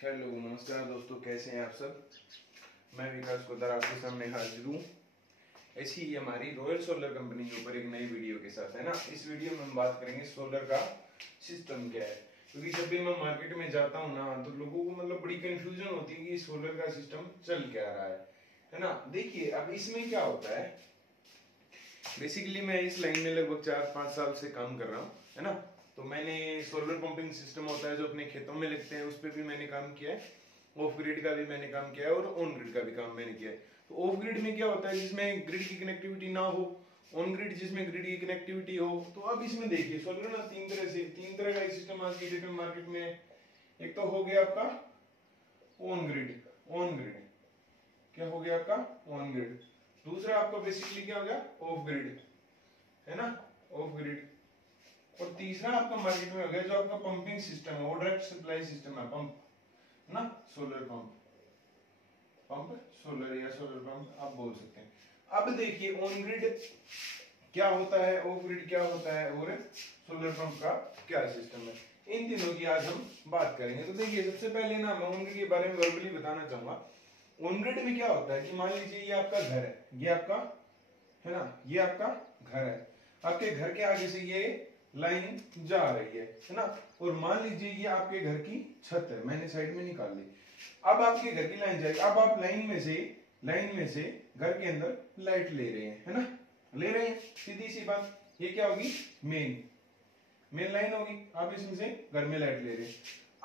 Hello नमस्कार दोस्तों, कैसे हैं आप सब। मैं विकास कोतार आपके सामने हाजिर हूँ। ऐसी ही हमारी रॉयल सोलर कंपनी के ऊपर एक नई वीडियो के साथ है ना। इस वीडियो में हम बात करेंगे सोलर का सिस्टम क्या है, क्योंकि जब भी मैं मार्केट में जाता हूँ ना तो लोगों को मतलब बड़ी कंफ्यूजन होती है कि सोलर का सिस्टम चल क्या रहा है ना। देखिए अब इसमें क्या होता है, बेसिकली मैं इस लाइन में लगभग 4-5 साल से काम कर रहा हूँ है ना। तो मैंने सोलर पंपिंग सिस्टम होता है जो अपने खेतों में लगते हैं, उस पर भी मैंने काम किया है। ऑफ ग्रिड का भी मैंने काम किया है और ऑन ग्रिड का भी काम मैंने किया है। तो ऑफ ग्रिड में क्या होता है, जिसमें ग्रिड की कनेक्टिविटी ना हो, ऑन ग्रिड जिसमें ग्रिड की कनेक्टिविटी हो। तो अब इसमें देखिए सोलर ना तीन तरह का सिस्टम आज की डेट में मार्केट में। एक तो हो गया आपका ऑन ग्रिड, क्या हो गया आपका ऑन ग्रिड। दूसरा आपका बेसिकली क्या हो गया ऑफ ग्रिड, है ना, ऑफ ग्रिड। और तीसरा आपका मार्केट में हो गया जो आपका पंपिंग सिस्टम है, वो डायरेक्ट सप्लाई सिस्टम है, पंप ना, सोलर पंप सोलर या सोलर पंप आप बोल सकते हैं। अब देखिए ऑन ग्रिड क्या होता है, ऑफ ग्रिड क्या होता है और सोलर पंप का क्या सिस्टम है, इन तीनों की आज हम बात करेंगे। तो देखिए सबसे पहले ना मैं ऑन ग्रिड के बारे में वर्बली बताना चाहूंगा। ऑन ग्रिड में क्या होता है कि मान लीजिए ये आपका घर है, ये आपका है ना, ये आपका घर है। आपके घर के आगे से ये लाइन जा रही है ना। और मान लीजिए ये आपके घर की छत है, मैंने साइड में निकाल ली। अब आपके घर की लाइन जाएगी। अब आप लाइन में से घर के अंदर लाइट ले रहे हैं, है ना, ले रहे हैं। सीधी सी बात, ये क्या होगी, मेन लाइन होगी। आप इसमें से घर में लाइट ले रहे हैं।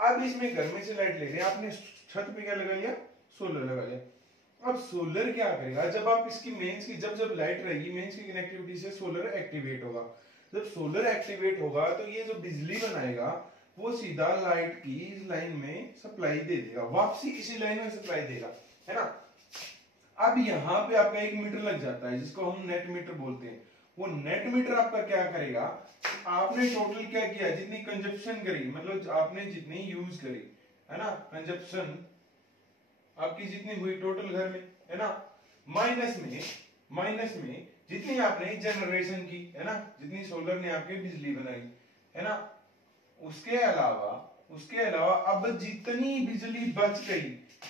अब इसमें घर में से लाइट ले रहे हैं, आपने छत पे क्या लगा लिया, सोलर लगा लिया। अब सोलर क्या करेगा, जब आप इसकी मेंस की जब लाइट रहेगी, मेंस की कनेक्टिविटी से सोलर एक्टिवेट होगा। जब सोलर एक्टिवेट होगा तो ये जो बिजली बनाएगा वो सीधा लाइट की इस लाइन में सप्लाई दे देगा, वापसी इसी लाइन में सप्लाई देगा, है ना। अब यहाँ पे आपका एक मीटर लग जाता है जिसको हम नेट मीटर बोलते हैं। वो नेट मीटर आपका क्या करेगा, आपने टोटल क्या किया, जितनी कंजप्शन करी, मतलब आपने जितनी यूज करी, है ना, कंजप्शन आपकी जितनी हुई टोटल घर में, है ना, माइनस में जितनी आपने जनरेशन की, है ना, जितनी सोलर ने आपकी बिजली बनाई, है ना, उसके अलावा अब जितनी बिजली बच गई,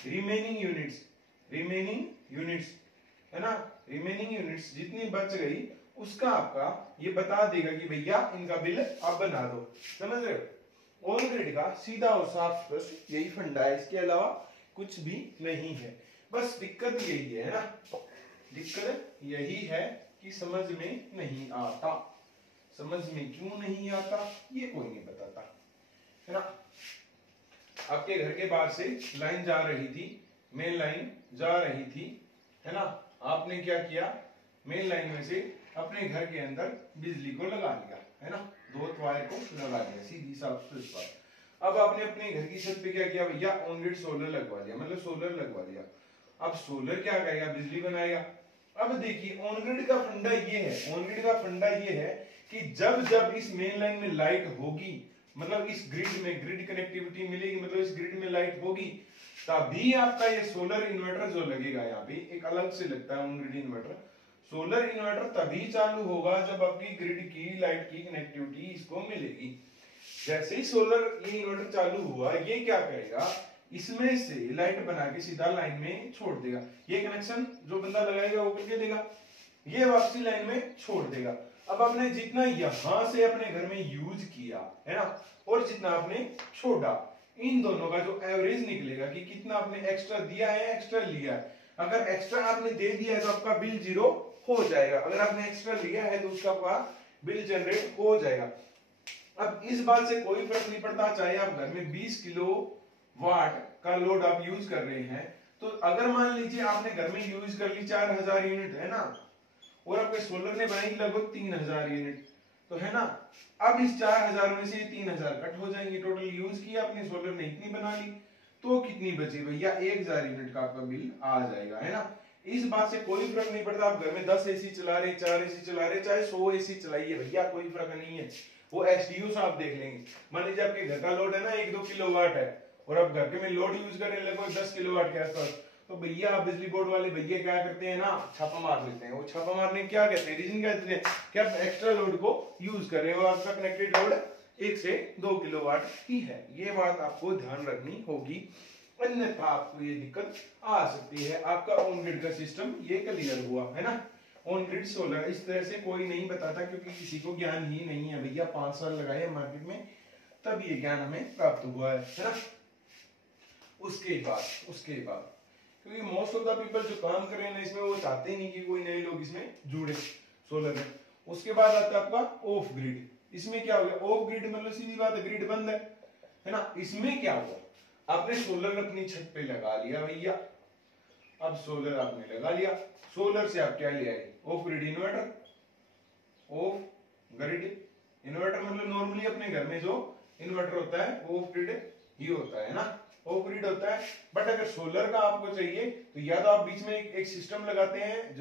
रिमेनिंग यूनिट्स, है ना, रिमेनिंग यूनिट्स जितनी बच गई उसका आपका ये बता देगा कि भैया इनका बिल अब बना दो। समझ रहे हो। ऑन ग्रिड का सीधा और साफ स्पष्ट यही फंडा है, इसके अलावा कुछ भी नहीं है। बस दिक्कत यही है ना, दिक्कत यही है कि समझ में नहीं आता। समझ में क्यों नहीं आता ये कोई नहीं बताता, है ना। आपके घर के बाहर से लाइन जा रही थी, मेन लाइन जा रही थी, है ना। आपने क्या किया, मेन लाइन में से अपने घर के अंदर बिजली को लगा लिया, है ना, दो वायर को लगा लिया, सीधी साफ बात। अब आपने अपने घर की छत पे क्या किया भैया, ऑन ग्रिड सोलर लगवा लिया, मतलब सोलर लगवा लिया। अब सोलर क्या करेगा, बिजली बनाएगा। अब देखिए ऑन ग्रिड का फंडा ये है, ऑन ग्रिड का फंडा ये है कि जब इस मेन लाइन में लाइट होगी, मतलब इस ग्रिड में ग्रिड कनेक्टिविटी मिलेगी, मतलब इस ग्रिड में लाइट होगी, तभी आपका ये सोलर इन्वर्टर जो लगेगा, यहाँ पे एक अलग से लगता है on grid inverter. Solar inverter तभी चालू होगा जब आपकी ग्रिड की लाइट की कनेक्टिविटी इसको मिलेगी। जैसे ही सोलर ये इन्वर्टर चालू हुआ, ये क्या करेगा, इसमें से लाइट बना के सीधा लाइन में छोड़ देगा। ये कनेक्शन जो बंदा लगाएगा वो करके देगा, ये वापसी लाइन में छोड़ देगा। अब आपने जितना यहां से अपने घर में यूज किया, है ना, और जितना आपने छोड़ा, इन दोनों का जो एवरेज निकलेगा कि कितना आपने एक्स्ट्रा दिया है, एक्स्ट्रा लिया है। अगर एक्स्ट्रा आपने दे दिया है तो आपका बिल 0 हो जाएगा, अगर आपने एक्स्ट्रा लिया है तो उसका बिल जनरेट हो जाएगा। अब इस बात से कोई फर्क नहीं पड़ता, चाहे आप घर में 20 किलो वाट का लोड आप यूज कर रहे हैं, तो अगर मान लीजिए आपने घर में यूज कर ली 4000 यूनिट, है ना, और आपके सोलर ने बनाई लगभग 3000 यूनिट, तो है ना, अब इस 4000 में से 3000 कट हो जाएंगे। टोटल यूज किया आपने, सोलर ने इतनी बना ली, तो कितनी बची भैया, 1000 यूनिट का आपका बिल आ जाएगा, है ना। इस बात से कोई फर्क नहीं पड़ता आप घर में 10 एसी चला रहे, 4 एसी चला रहे, चाहे 100 एसी चलाइए भैया, कोई फर्क नहीं है। वो एसडीओ साहब देख लेंगे। मान लीजिए आपके घर का लोड है ना 1-2 किलोवाट है, और आप घर के में लोड यूज कर रहे हैं लगभग 10 किलोवाट के आसपास, तो भैया बिजली बोर्ड वाले भैया क्या करते हैं ना, छापा मार लेते हैं। वो छापा मारने क्या कहते हैं, रीजन कहते हैं कि आप एक्स्ट्रा लोड को यूज कर रहे हो, आपका कनेक्टेड लोड 1 से 2 किलोवाट ही है। ये बात आपको ध्यान रखनी होगी। अन्यथा आपको ये दिक्कत आ सकती है। आपका ऑन ग्रिड का सिस्टम ये क्लियर हुआ है ना। ऑन ग्रिड सोलर इस तरह से कोई नहीं बताता, क्योंकि किसी को ज्ञान ही नहीं है भैया। 5 साल लगाए मार्केट में, तब ये ज्ञान हमें प्राप्त हुआ है ना। उसके बाद क्योंकि मोस्ट ऑफ द पीपल जो काम कर रहे हैं इसमें, वो चाहते ही नहीं कि कोई नए लोग इसमें जुड़े सोलर में। उसके बाद आता है आपका ऑफ ग्रिड। इसमें क्या हो गया, ऑफ ग्रिड मतलब सीधी बात है, ग्रिड बंद है ना। इसमें क्या हुआ, आपने सोलर अपनी छत पे लगा लिया भैया। अब सोलर आपने लगा लिया, सोलर से आप क्या ले आए, of grid inverter. Of grid inverter मतलब नॉर्मली अपने घर में जो इन्वर्टर होता है वो ऑफ ग्रिड ही होता है ना, ऑफ ग्रिड होता है। बट अगर सोलर का आपको चाहिए तो या तो आप बीच में एक सिस्टम लगाते हैं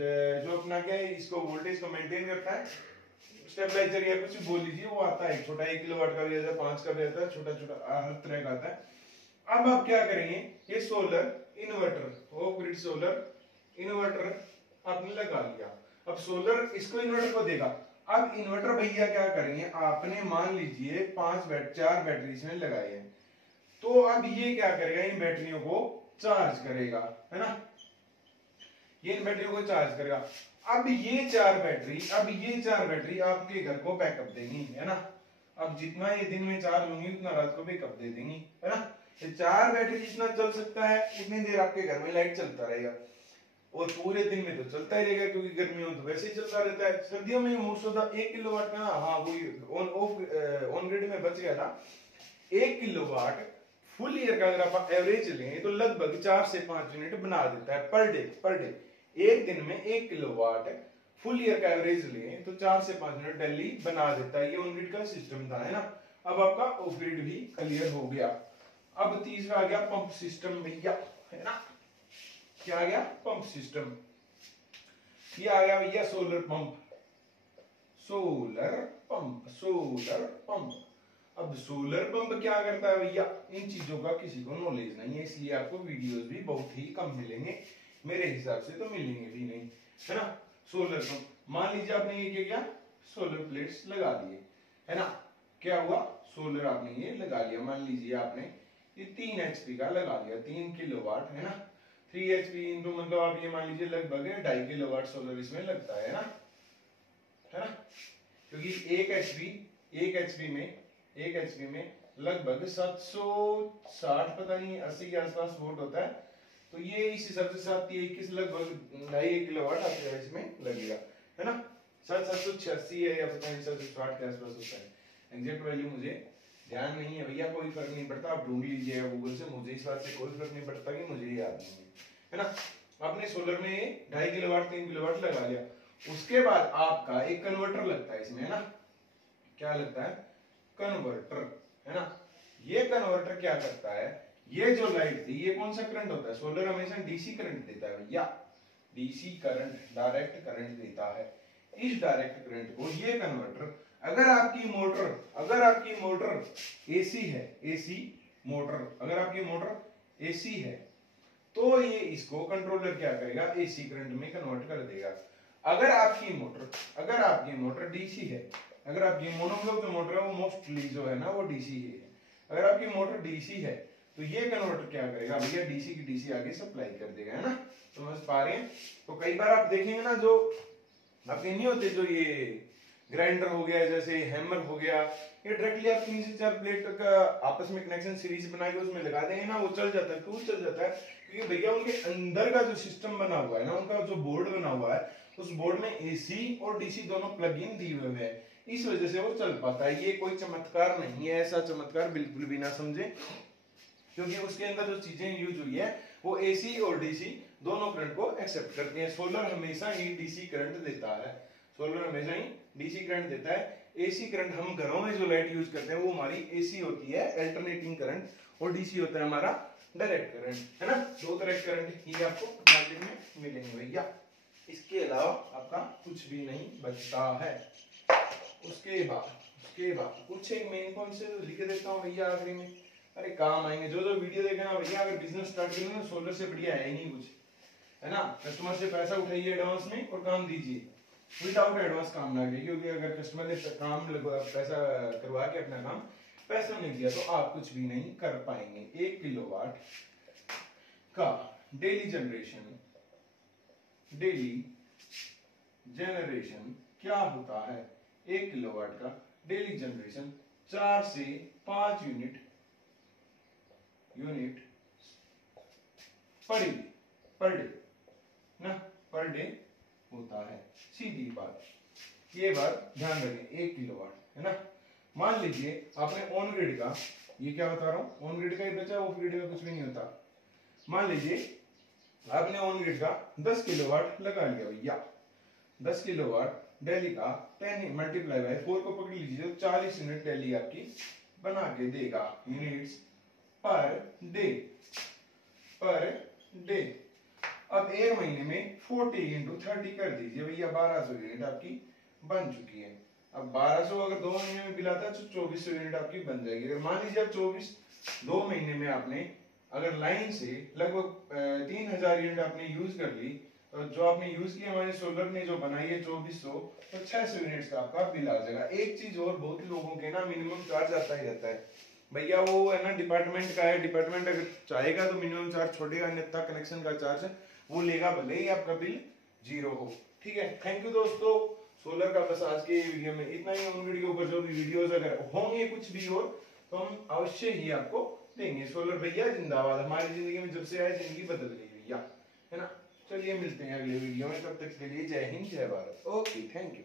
जो अपना क्या है, इसको वोल्टेज को मेंटेन करता है, स्टेबलाइजर या कुछ बोल लीजिए, वो आता है छोटा 1 किलोवाट का भी आता है, 5 का भी आता है, छोटा छोटा हर तरह का आता है। अब आप क्या करेंगे, ये solar inverter, of grid solar inverter आपने लगा लिया। अब सोलर इसको इन्वर्टर को देगा। अब इन्वर्टर भैया क्या करेंगे, आपने मान लीजिए 4 बैटरी इसमें लगाई है, तो अब ये क्या करेगा, इन बैटरियों को चार्ज करेगा, है ना। ये इन बैटरियों को चार्ज करेगा। अब ये चार बैटरी आपके घर को बैकअप देंगी, है ना। अब जितना ये दिन में चार्ज होंगी उतना रात को बैकअप दे देंगी, है ना। ये 4 बैटरी जितना चल सकता है उतनी देर आपके घर में लाइट चलता रहेगा। और पूरे दिन में तो चलता ही रहेगा, क्योंकि गर्मियों में तो वैसे ही चलता रहता है। सर्दियों में मोस्ट ऑफ द 1 किलोवाट का, हाँ वही ऑन ग्रिड में बच गया था 1 किलोवाट फुल ईयर का। अगर आप एवरेज लेंगे तो लगभग 4 से 5 यूनिट बना देता है पर डे। एक दिन में 1 किलोवाट फुल ईयर का एवरेज लें तो 4 से 5 यूनिट डेली बना देता है। ये ऑन ग्रिड का सिस्टम था, है ना। अब आपका ऑफ ग्रिड भी क्लियर हो गया। अब तीसरा आ गया पंप सिस्टम भैया, है ना। क्या आ गया, पंप सिस्टम। ये आ गया भैया सोलर पंप। अब सोलर पंप क्या करता है भैया, इन चीजों का किसी को नॉलेज नहीं है, इसलिए आपको वीडियोस भी बहुत ही कम मिलेंगे, मेरे हिसाब से तो मिलेंगे भी नहीं, है ना। सोलर पंप, मान लीजिए आपने ये क्या, सोलर प्लेट्स लगा दिए, है ना। क्या हुआ, सोलर आपने ये लगा लिया, मान लीजिए आपने ये 3 HP का लगा लिया, 3 किलोवाट, है ना। 3 HP इंटू मतलब आप ये मान लीजिए लगभग 2.5 किलोवाट सोलर इसमें लगता है ना, क्योंकि 1 HP में लगभग 760 पता नहीं 80 के आसपास वोल्ट होता है। तो ये इस हिसाब से 721 लगभग 2.5 किलोवाट आपके इसमें लगेगा, है ना। 786 है या पता नहीं 760 के आसपास होता है। एग्जैक्ट वैल्यू मुझे ध्यान नहीं है भैया, कोई फर्क नहीं पड़ता, आप ढूंढ लीजिएगा गूगल से, मुझे इस बात से कोई फर्क नहीं पड़ता कि मुझे याद नहीं है ना। आपने सोलर में 2.5 किलोवाट 3 किलोवाट लगा लिया। उसके बाद आपका एक कन्वर्टर लगता है इसमें, है ना। क्या लगता है, कन्वर्टर, है ना। ये कन्वर्टर क्या करता है, ये जो लाइट थी, ये कौन सा करंट होता है, सोलर हमेशा डीसी करंट देता है भैया, डीसी करंट, डायरेक्ट करंट देता है। इस डायरेक्ट करंट को ये कन्वर्टर, अगर आपकी मोटर एसी है, एसी मोटर, अगर आपकी मोटर एसी है तो ये इसको कंट्रोलर क्या करेगा, एसी करंट में कन्वर्ट कर देगा। अगर आपकी मोटर डीसी है, अगर आपकी मोनोफ्लो जो मोटर है वो मोस्टली जो है ना वो डीसी ही है। अगर आपकी मोटर डीसी है तो ये कन्वर्टर क्या करेगा भैया, डीसी की डीसी आगे सप्लाई कर देगा, है ना। समझ पा रहे हैं। तो कई बार आप देखेंगे ना, जो आपके नहीं होते, जो ये ग्राइंडर हो गया, जैसे हैमर हो गया, ये डायरेक्टली आप 3 से 4 प्लेट का आपस में कनेक्शन सीरीज बना के उसमें लगा देंगे ना, वो चल जाता है। क्यों चल जाता है, क्योंकि भैया उनके अंदर का जो सिस्टम बना हुआ है ना, उनका जो बोर्ड बना हुआ है, उस बोर्ड में एसी और डीसी दोनों प्लग इन दिए हुए हैं, इस वजह से वो चल पाता है। ये कोई चमत्कार नहीं है, ऐसा चमत्कार बिल्कुल भी ना समझे, क्योंकि उसके अंदर जो चीजें यूज हुई है वो एसी और डीसी दोनों करंट को एक्सेप्ट करती है। सोलर हमेशा ही डीसी करंट देता है, सोलर हमेशा ही डीसी करंट देता है। एसी करंट हम घरों में जो लाइट यूज करते हैं वो हमारी एसी होती है, अल्टरनेटिंग करंट, और डीसी होता है हमारा डायरेक्ट करंट, है ना। 2 तरह के करंट ही आपको मार्केट में मिलेंगे भैया, इसके अलावा आपका कुछ भी नहीं बचता है। उसके बाद कुछ एक मेन पॉइंट से लिख देता हूँ भैया आखिरी में, अरे काम आएंगे। जो वीडियो देखना भैया, अगर बिजनेस स्टार्ट करेंगे ना, सोलर से बढ़िया है ही नहीं कुछ, है ना। कस्टमर से पैसा उठाइए एडवांस में और काम दीजिए, विदाउट एडवांस काम ना कीजिए, क्योंकि अगर कस्टमर ने पैसा करवा के अपना काम पैसा नहीं दिया तो आप कुछ भी नहीं कर पाएंगे। 1 किलोवाट का डेली जनरेशन क्या होता है? 1 किलोवाट का डेली जनरेशन 4 से 5 यूनिट पर डे ना, पर डे होता है। सीधी बात, ये बात ध्यान रखें, 1 किलोवाट है ना। मान लीजिए आपने ऑन ग्रिड का, ये क्या बता रहा हूं, ऑन ग्रिड का ही बचा, ऑफ ग्रिड में कुछ भी नहीं होता। मान लीजिए आपने ऑन ग्रिड का 10 किलोवाट लगा लिया भैया, 10 किलोवाट डेली का 10 मल्टीप्लाई बाय 4 को पकड़ लीजिए तो 40 यूनिट डेली आपकी बना के देगा, यूनिट्स पर डे। अब एक महीने में 40 इंटू 30 कर दीजिए भैया, 1200 यूनिट आपकी बन चुकी है। अब 1200 अगर 2 महीने में बिल आता है तो 2400 यूनिट आपकी बन जाएगी। अगर मान लीजिए आप 2 महीने में आपने अगर लाइन से लगभग 3000 यूनिट आपने यूज कर ली, तो जो आपने यूज किया हमारे सोलर ने जो बनाई है 2400, तो 600 यूनिट्स का आपका बिल आ जाएगा। एक चीज और, बहुत लोगों के ना मिनिमम चार्ज आता ही रहता है भैया, वो है ना डिपार्टमेंट का है, डिपार्टमेंट अगर चाहेगा तो मिनिमम चार्ज छोड़ेगा, अन्यथा कनेक्शन का चार्ज वो लेगा, भले ही आपका बिल 0 हो। ठीक है, थैंक यू दोस्तों। सोलर का बस आज के वीडियो में इतना ही। उन वीडियो पर जो भी वीडियोस अगर होंगे कुछ भी और, तो हम अवश्य ही आपको देंगे। सोलर भैया जिंदाबाद, हमारी जिंदगी में जब से आए जिंदगी बदल गई भैया, है ना। चलिए मिलते हैं अगले वीडियो में, तब तक के लिए जय हिंद जय भारत। Okay, thank you.